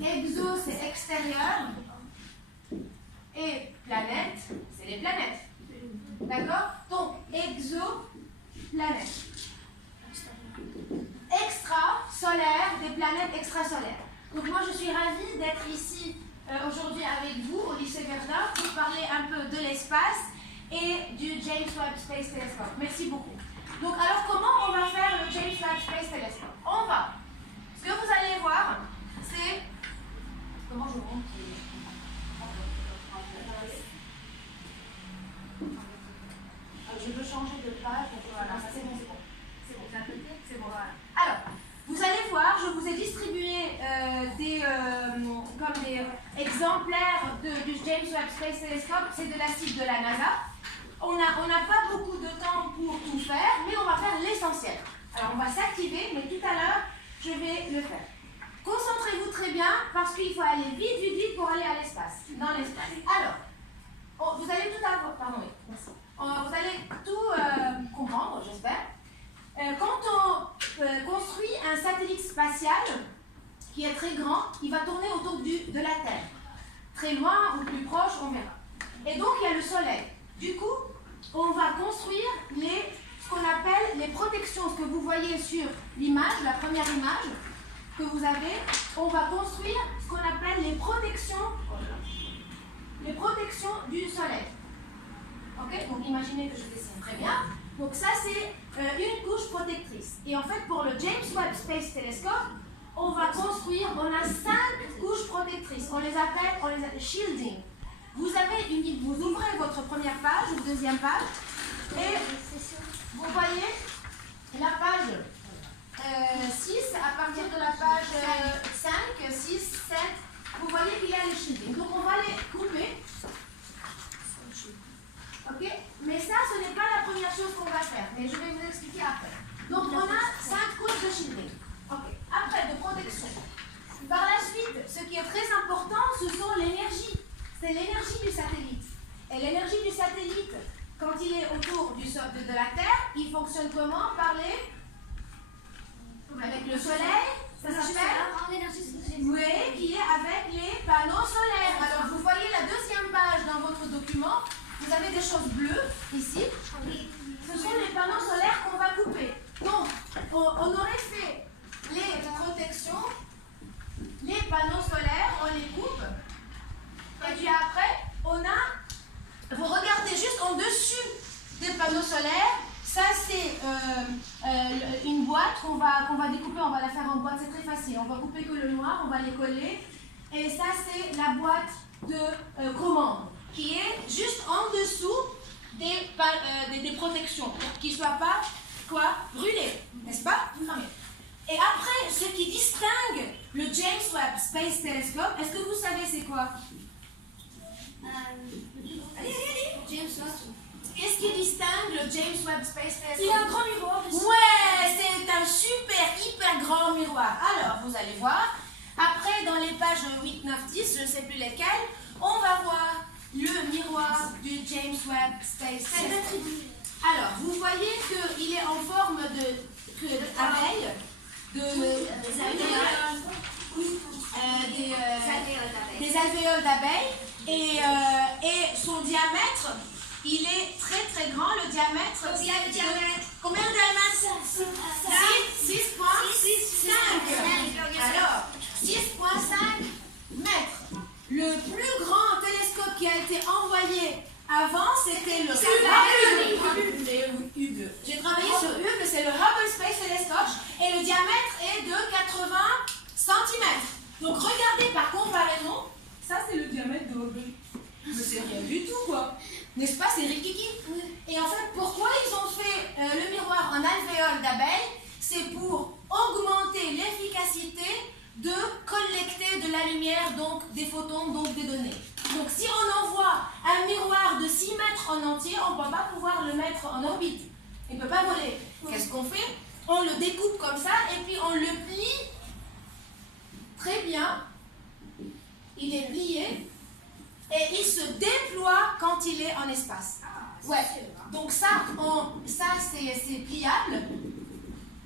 Exo, c'est extérieur. Et planète, c'est les planètes. D'accord? Donc, exoplanète. Extrasolaire, des planètes extrasolaires. Donc, moi, je suis ravie d'être ici aujourd'hui avec vous au lycée Verdun pour parler un peu de l'espace et du James Webb Space Telescope. Merci beaucoup. Donc, alors, comment on va faire le James Webb Space Telescope? On va. Ce que vous allez voir, c'est... Comment je montre? Je veux changer de page. Voilà, ça c'est bon, c'est bon. C'est bon, c'est bon, voilà. Alors, vous allez voir, je vous ai distribué comme des exemplaires du James Webb Space Telescope. C'est de la site de la NASA. On n'a pas beaucoup de temps pour tout faire, mais on va faire l'essentiel. Alors, on va s'activer, mais tout à l'heure, je vais le faire. Concentrez-vous très bien, parce qu'il faut aller vite, vite, vite pour aller à l'espace, dans l'espace. Alors, vous allez tout avoir, pardon, oui, merci. Vous allez tout comprendre, j'espère. Quand on construit un satellite spatial qui est très grand, il va tourner autour de la Terre. Très loin ou plus proche, on verra. Et donc, il y a le Soleil. Du coup, on va construire ce qu'on appelle les protections. Ce que vous voyez sur l'image, la première image que vous avez, on va construire ce qu'on appelle les protections du Soleil. Ok, donc imaginez que je dessine très bien. Donc ça c'est une couche protectrice. Et en fait pour le James Webb Space Telescope, on va construire, on a 5 couches protectrices. On les appelle shielding. Vous ouvrez votre première page ou deuxième page et vous voyez la page 6, à partir de la page 5, 6, 7, vous voyez qu'il y a les shielding. Donc on va les couper. Ok? Mais ça, ce n'est pas la première chose qu'on va faire, mais je vais vous expliquer après. Donc, on a 5 couches de shielding. Ok. Après, de protection. Par la suite, ce qui est très important, ce sont l'énergie. C'est l'énergie du satellite. Et l'énergie du satellite, quand il est autour de la Terre, il fonctionne comment? Avec le soleil, ça s'appelle? Oui, qui est avec les panneaux solaires. Alors, vous voyez la deuxième page dans votre document. Vous avez des choses bleues ici. Ce sont les panneaux solaires qu'on va couper. Donc, on aurait fait les protections, les panneaux solaires, on les coupe. Et puis après, vous regardez juste en dessus des panneaux solaires. Ça, c'est une boîte qu'on va découper. On va la faire en boîte, c'est très facile. On va couper que le noir, on va les coller. Et ça, c'est la boîte de commande, qui est juste en dessous des protections, pour qu'ils ne soient pas brûlés, n'est-ce pas? Et après, ce qui distingue le James Webb Space Telescope, est-ce que vous savez c'est quoi? Allez. James Webb. Qu'est-ce qui distingue le James Webb Space Telescope? Il a un grand miroir. Ouais, c'est un hyper grand miroir. Alors, vous allez voir, après, dans les pages 8, 9, 10, je ne sais plus lesquelles, on va voir le miroir du James Webb Space Telescope. Alors, vous voyez qu'il est en forme d'abeille, des alvéoles d'abeille, et son diamètre, il est très grand. Le diamètre, combien de diamètre? 6,5. Alors, 6,5 mètres. Le plus grand télescope qui a été envoyé avant, c'était le Hubble. J'ai travaillé sur Hubble, c'est le Hubble Space Telescope, et le diamètre est de 80 cm. Donc regardez par comparaison, ça c'est le diamètre de Hubble. Mais c'est rien du tout, quoi. N'est-ce pas, c'est rikiki. Et en fait, pourquoi ils ont fait le miroir en alvéole d'abeille? C'est pour augmenter l'efficacité de collecter de la lumière, donc des photons, donc des données. Donc si on envoie un miroir de 6 mètres en entier, on ne va pas pouvoir le mettre en orbite. Il ne peut pas voler. Qu'est-ce qu'on fait? On le découpe comme ça et puis on le plie très bien. Il est plié et il se déploie quand il est en espace. Ouais. Donc ça c'est pliable.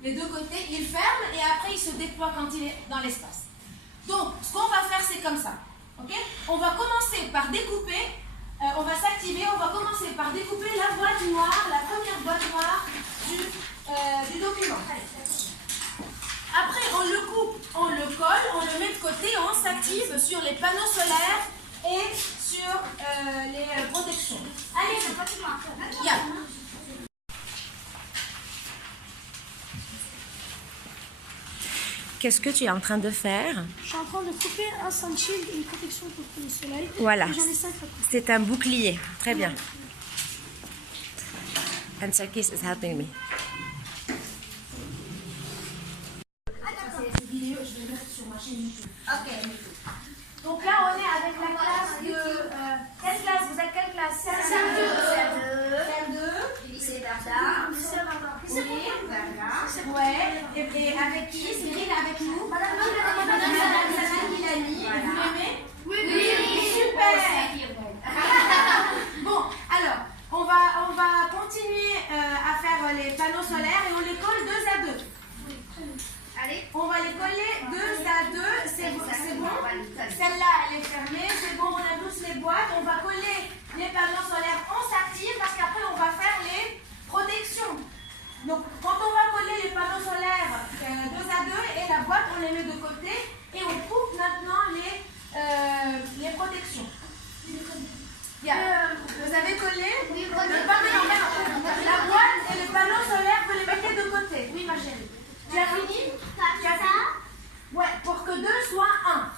Les deux côtés, il ferme et après il se déploie quand il est dans l'espace. Donc, ce qu'on va faire, c'est comme ça. Ok? On va commencer par découper. On va s'activer. On va commencer par découper la boîte noire, la première boîte noire du document. Après, on le coupe, on le colle, on le met de côté, on s'active sur les panneaux solaires et sur les protections. Allez, yeah. Qu'est-ce que tu es en train de faire? Je suis en train de couper un sun shield et une protection contre le soleil. Voilà. J'en ai 5 à couper. C'est un bouclier. Très bien. And Sarkis is helping me. Ok. Donc là, on est avec la classe de... quelle classe? Vous êtes quelle classe? CM2. Lycée Darda. Oui. Ouais. Et avec qui? Cyril avec nous? Madame Gilani. Vous l'aimez? Oui. Super. Bon, alors, on va continuer à faire les panneaux solaires et on les colle 2 à 2. Allez. On va les coller 2 à 2. C'est bon? Celle-là, elle est fermée. C'est bon, on a tous les boîtes. On va coller les panneaux solaires. On s'active parce qu'après, on va faire les protections. Donc, quand on va coller les panneaux solaires 2 à 2 et la boîte, on les met de côté et on coupe maintenant les protections. Yeah. Vous avez collé? Oui, la boîte et les panneaux solaires, vous les mettez de côté. Oui, ma chérie. Tu as fini? Tu as fini? Ouais, pour que 2 soit 1.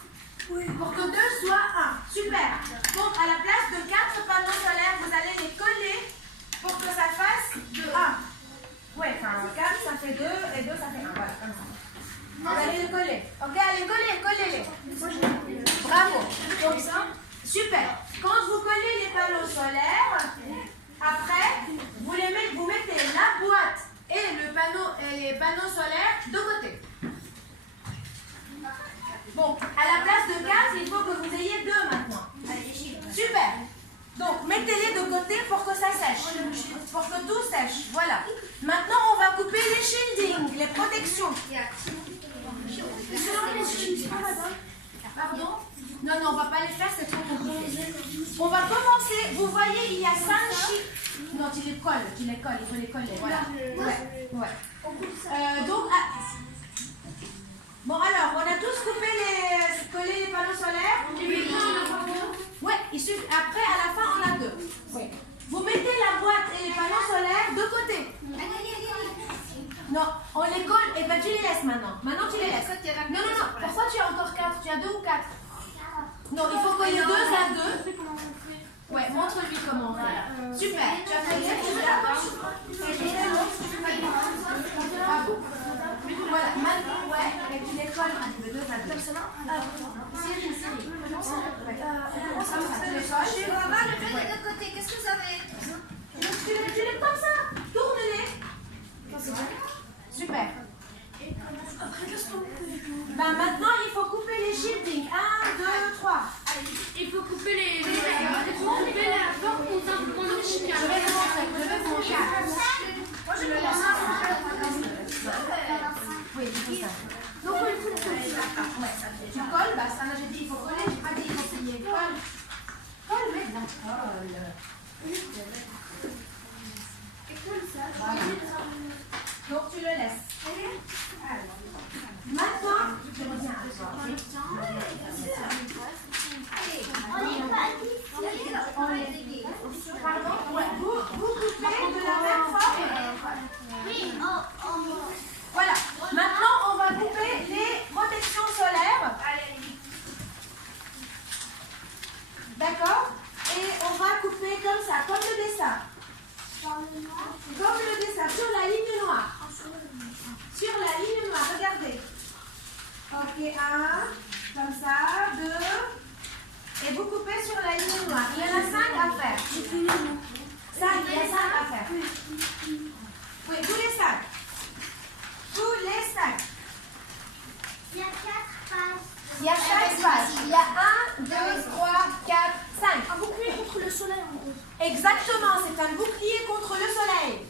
Oui. Pour que 2 soit 1. Super. Donc, à la place de 4 panneaux solaires, vous allez les coller pour que ça fasse 1. Ouais, enfin, 4, ça fait 2 et 2, ça fait 1. Voilà, comme ça. Vous allez les coller. Ok, allez, collez-les. Bravo. Donc, ça, super. Quand vous collez les panneaux solaires, après, vous mettez la boîte et les panneaux solaires de côté. Bon, à la place de 4, il faut que vous ayez 2 maintenant. Super. Donc, mettez-les de côté pour que ça sèche. Pour que tout sèche. Voilà. Maintenant, on va couper les shielding, les protections. Pardon? Non, on va pas les faire, c'est trop compliqué. On va commencer. Vous voyez, il y a 5 shielding. Non, tu les colles, il faut les coller. Voilà. Ouais. Donc, bon, alors, on a tous collé les panneaux solaires? Oui. Ouais, il suffit. Après, à la fin, on a 2. Oui. Vous mettez la boîte et les panneaux solaires de côté. Non, on les colle. Et ben, tu les laisses maintenant. Maintenant, tu les laisses. Non. Pourquoi tu as encore 4? Tu as 2 ou 4? Non, il faut coller 2 à 2. Ouais, montre-lui comment on fait. Super. Tu as fait bravo. Voilà, maintenant, ouais, avec une école de 2 à 2. Cyril. Je vais voir le fait de côté. Qu'est-ce que ça fait? Tu les comme ça. Tourne-les. Super. Ben maintenant, il faut couper les shielding. 1, 2, 3. Il faut couper couper la porte pour simplement le chien. Je vais vous montrer. Moi, je le laisse. Oui, il faut ça. Donc, il faut tu colles, bah ça, j'ai dit il faut coller, j'ai pas dit il faut plier. Colle, mec, voilà. Donc, tu le laisses. Maintenant, je reviens à toi. Pardon? Ouais. Vous coupez de la même forme. Oui. Voilà. Maintenant, on va couper les protections solaires. D'accord? Et on va couper comme ça, comme le dessin. Comme le dessin, sur la ligne noire. Sur la ligne noire, regardez. Ok, 1, comme ça, 2. Et vous coupez sur la ligne noire. Il y en a 5 à faire. 5, il y a 5 à faire. Oui, tous les 5. Tous les 5. Il y a 4 pages. Il y a 5 pages. Il y a 1, 2, 3, 4, 5. Un bouclier contre le soleil en gros. Exactement, c'est un bouclier contre le soleil.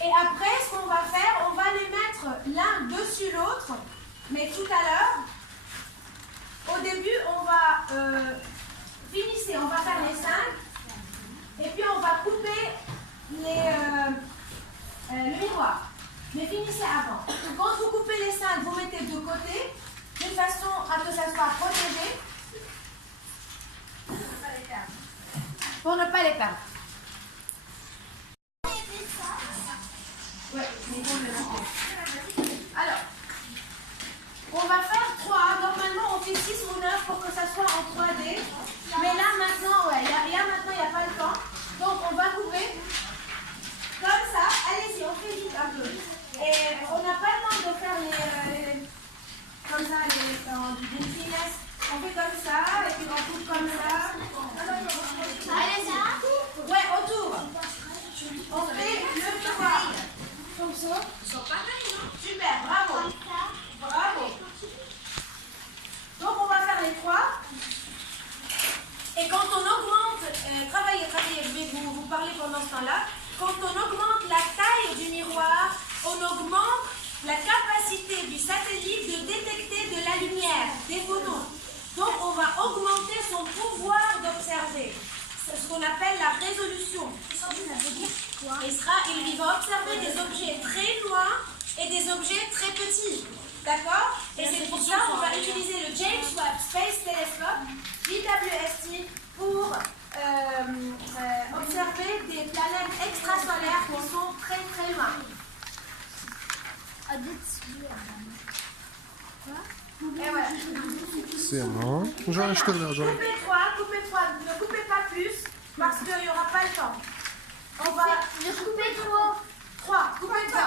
Et après, ce qu'on va faire, on va les mettre l'un dessus l'autre. Mais tout à l'heure, finissez, on va faire les 5. Et puis on va couper le miroir. Mais finissez avant. Quand vous coupez les 5, vous mettez de côté, de façon à que ça soit protégé. Pour ne pas les perdre. Ouais, mais bon, alors, on va faire 3. Normalement, on fait 6 ou 9 pour que ça soit en 3D. Mais là, maintenant, ouais, il n'y a pas le temps. Donc, on va couper comme ça. Allez-y, on fait vite un peu. Et on n'a pas le temps de faire comme ça, d'une finesse. On fait comme ça, et puis on coupe comme ça. Allez-y. Ouais, autour. On fait le miroir. Comme ça. Ils sont pareils, non? Super, bravo. Bravo. Donc on va faire les 3. Et quand on augmente, travaillez, je vais vous parler pendant ce temps-là. Quand on augmente la taille du miroir, on augmente la capacité du satellite de détecter de la lumière, des photons. Donc on va augmenter son pouvoir d'observer. C'est ce qu'on appelle la résolution. Il va observer des objets très loin et des objets très petits. D'accord? Et c'est pour ça qu'on va utiliser le James Webb Space Telescope, JWST, pour observer des planètes extrasolaires qui sont très très loin. Et ouais. C'est bon. Coupez 3, ne coupez pas plus parce qu'il n'y aura pas le temps. On va couper 3. Coupez 3.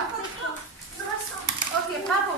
Ok, bravo.